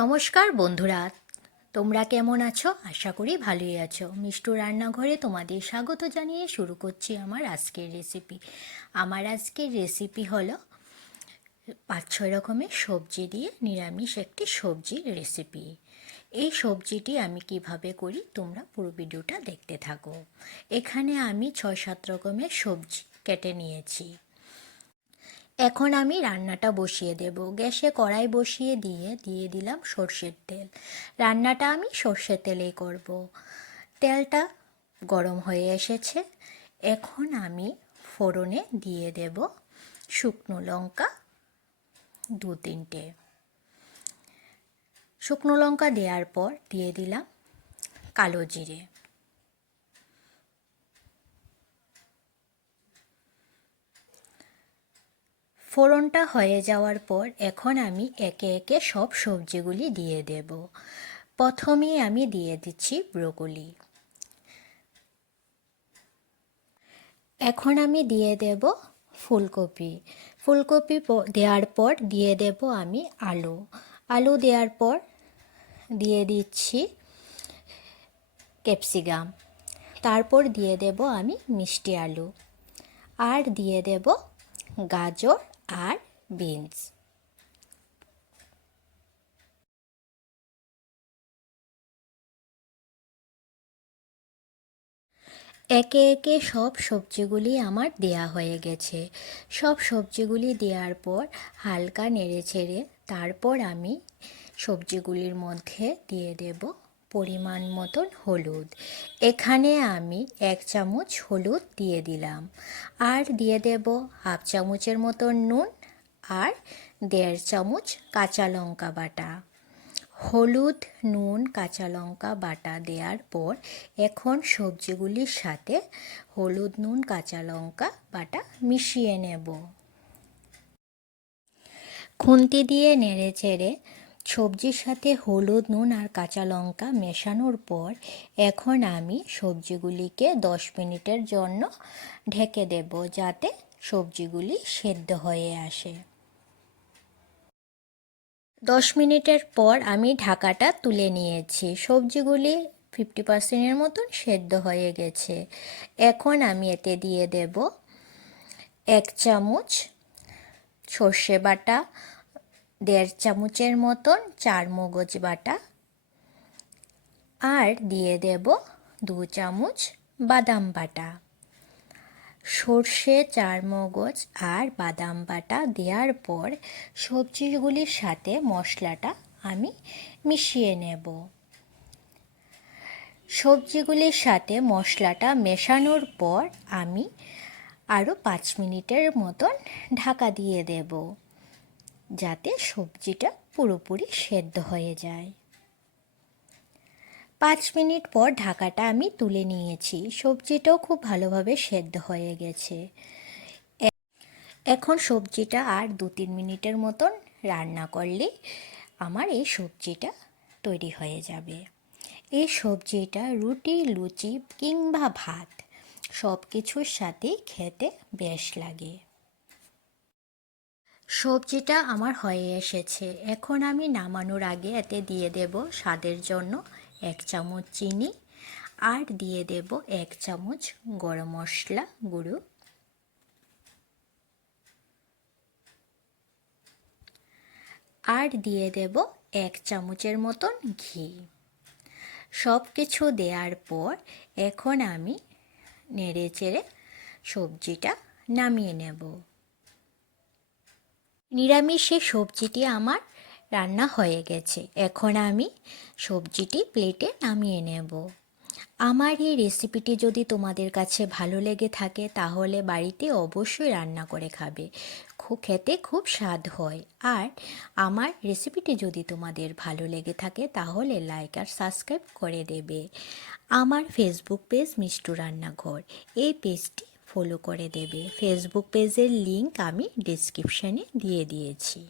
নমস্কার বন্ধুরা, তোমরা কেমন আছো? আশা করি ভালোই আছো। মিষ্টু রান্নাঘরে তোমাদের স্বাগত জানিয়ে শুরু করছি আমার আজকের রেসিপি। আমার আজকের রেসিপি হলো 5-6 রকমের সবজি দিয়ে নিরামিষ একটি সবজির রেসিপি। এই সবজিটি আমি কিভাবে করি তোমরা পুরো ভিডিওটা দেখতে থাকো। এখানে আমি 6-7 রকমের সবজি কেটে নিয়েছি। এখন আমি রান্নাটা বসিয়ে দেব। গ্যাসে কড়াই বসিয়ে দিয়ে দিলাম সর্ষের তেল। রান্নাটা আমি সর্ষের তেলেই করব। তেলটা গরম হয়ে এসেছে। এখন আমি ফোড়নে দিয়ে দেব শুকনো লঙ্কা 2-3টে। শুকনো লঙ্কা দেওয়ার পর দিয়ে দিলাম কালো জিরে। ফোড়নটা হয়ে যাওয়ার পর এখন আমি একে একে সব সবজিগুলি দিয়ে দেব। প্রথমেই আমি দিয়ে দিচ্ছি ব্রোকলি। এখন আমি দিয়ে দেব ফুলকপি। ফুলকপি দেওয়ার পর দিয়ে দেব আমি আলু। আলু দেওয়ার পর দিয়ে দিচ্ছি ক্যাপসিকাম। তারপর দিয়ে দেব আমি মিষ্টি আলু। আর দিয়ে দেব গাজর আর বিনস। একে একে সব সবজিগুলি আমার দেয়া হয়ে গেছে। সব সবজিগুলি দেওয়ার পর হালকা নেড়ে ছেড়ে তারপর আমি সবজিগুলির মধ্যে দিয়ে দেব পরিমাণ মতন হলুদ। এখানে আমি 1 চামচ হলুদ দিয়ে দিলাম। আর দিয়ে দেব হাফ চামচের মতন নুন আর 1.5 চামচ কাঁচা লঙ্কা বাটা। হলুদ, নুন, কাঁচা লঙ্কা বাটা দেওয়ার পর এখন সবজিগুলির সাথে হলুদ, নুন, কাঁচা লঙ্কা বাটা মিশিয়ে নেব। খুন্তি দিয়ে নেড়ে চেড়ে সবজির সাথে হলুদ, নুন আর কাঁচা লঙ্কা মেশানোর পর এখন আমি সবজিগুলিকে 10 মিনিটের জন্য ঢেকে দেব, যাতে সবজিগুলি সেদ্ধ হয়ে আসে। 10 মিনিটের পর আমি ঢাকাটা তুলে নিয়েছি। সবজিগুলি 50%-এর মতন সেদ্ধ হয়ে গেছে। এখন আমি এতে দিয়ে দেব 1 চামচ সর্ষে বাটা, 1.5 চামচের মতন চারমগজ বাটা আর দিয়ে দেব 2 চামচ বাদাম বাটা। সর্ষে, চারমগজ আর বাদাম বাটা দেওয়ার পর সবজিগুলির সাথে মশলাটা আমি মিশিয়ে নেব। সবজিগুলির সাথে মশলাটা মেশানোর পর আমি আরও 5 মিনিটের মতন ঢাকা দিয়ে দেব, যাতে সবজিটা পুরোপুরি সেদ্ধ হয়ে যায়। 5 মিনিট পর ঢাকাটা আমি তুলে নিয়েছি। সবজিটাও খুব ভালোভাবে সেদ্ধ হয়ে গেছে। এখন সবজিটা আর 2-3 মিনিটের মতন রান্না করলেই আমার এই সবজিটা তৈরি হয়ে যাবে। এই সবজিটা রুটি, লুচি কিংবা ভাত সব কিছুর সাথেই খেতে বেশ লাগে। সবজিটা আমার হয়ে এসেছে। এখন আমি নামানোর আগে এতে দিয়ে দেব স্বাদের জন্য 1 চামচ চিনি আর দিয়ে দেব 1 চামচ গরম মশলা গুঁড়ো আর দিয়ে দেব 1 চামচের মতন ঘি। সব কিছু দেওয়ার পর এখন আমি নেড়ে চেড়ে সবজিটা নামিয়ে নেব। নিরামিষে সবজিটি আমার রান্না হয়ে গেছে। এখন আমি সবজিটি প্লেটে নামিয়ে নেব। আমার এই রেসিপিটি যদি তোমাদের কাছে ভালো লেগে থাকে তাহলে বাড়িতে অবশ্যই রান্না করে খাবে। খেতে খুব স্বাদ হয়। আর আমার রেসিপিটি যদি তোমাদের ভালো লেগে থাকে তাহলে লাইক আর সাবস্ক্রাইব করে দেবে। আমার ফেসবুক পেজ মিষ্টু রান্নাঘর, এই পেজটি ফলো করে দেবে। ফেসবুক পেজের লিংক আমি ডেসক্রিপশানে দিয়ে দিয়েছি।